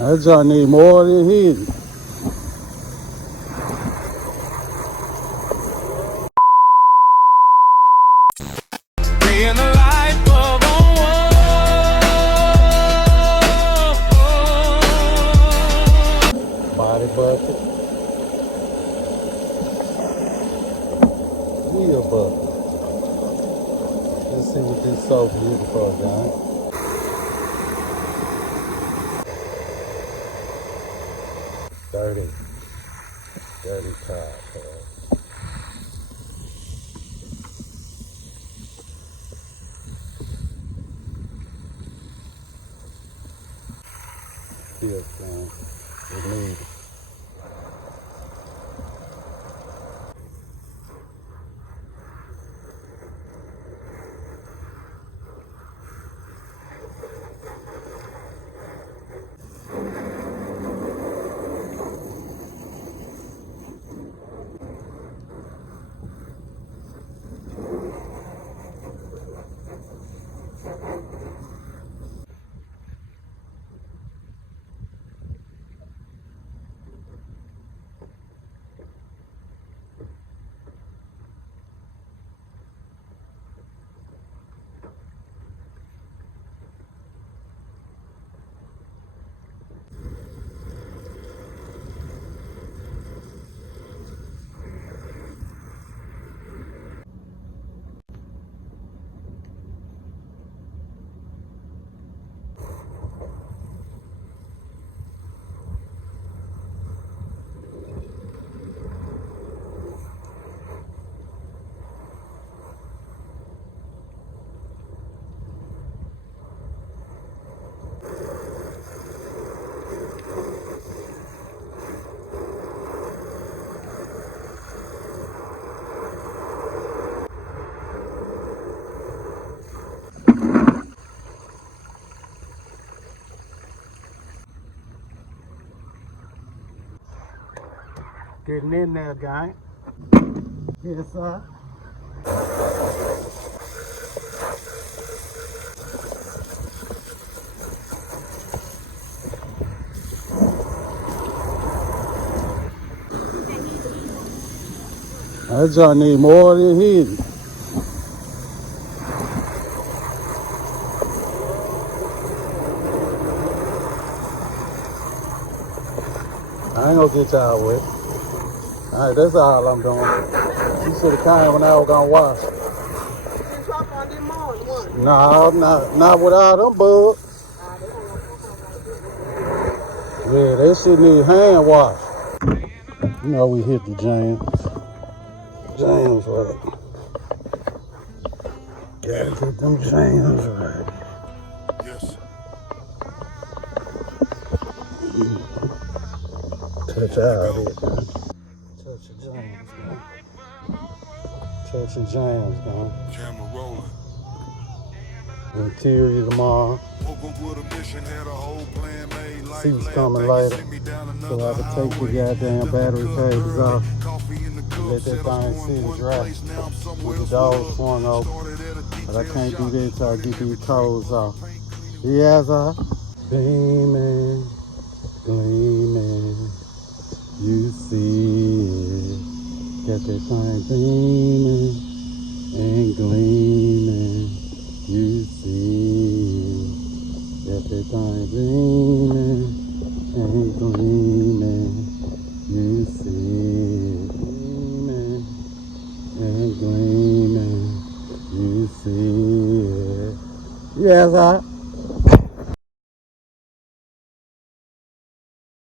That joint need more than his. Being the life of a wall. Body bucket. Wheel bucket. Let's see what this so beautiful, guys. Dirty car. Still clean. It needs it. Getting in there, guy. Yes, sir. That joint need more than his. I ain't gonna get y'all wet. Alright, that's all I'm doing. You should have came when I was gonna wash. No, not with all them bugs. Yeah, that shit need hand wash. You know we hit the jams. Jams right. Gotta get them jams right. Yes. Touch all that. Touch the jams, man. Touch the jams, man. Camera rolling. Interior tomorrow. Woke up with a mission, had a whole plan made. Seats coming later. So I can take the goddamn battery cables off. Let that thing sit and dry. With the doors swung open. But I can't do that till I get these codes off. Yes, sir. Gleaming, gleaming. You see it. Got that thing gleaming and gleaming. You see it. Got that thing gleaming and gleaming. You see it. Gleaming and gleaming. You see it. Yes, sir.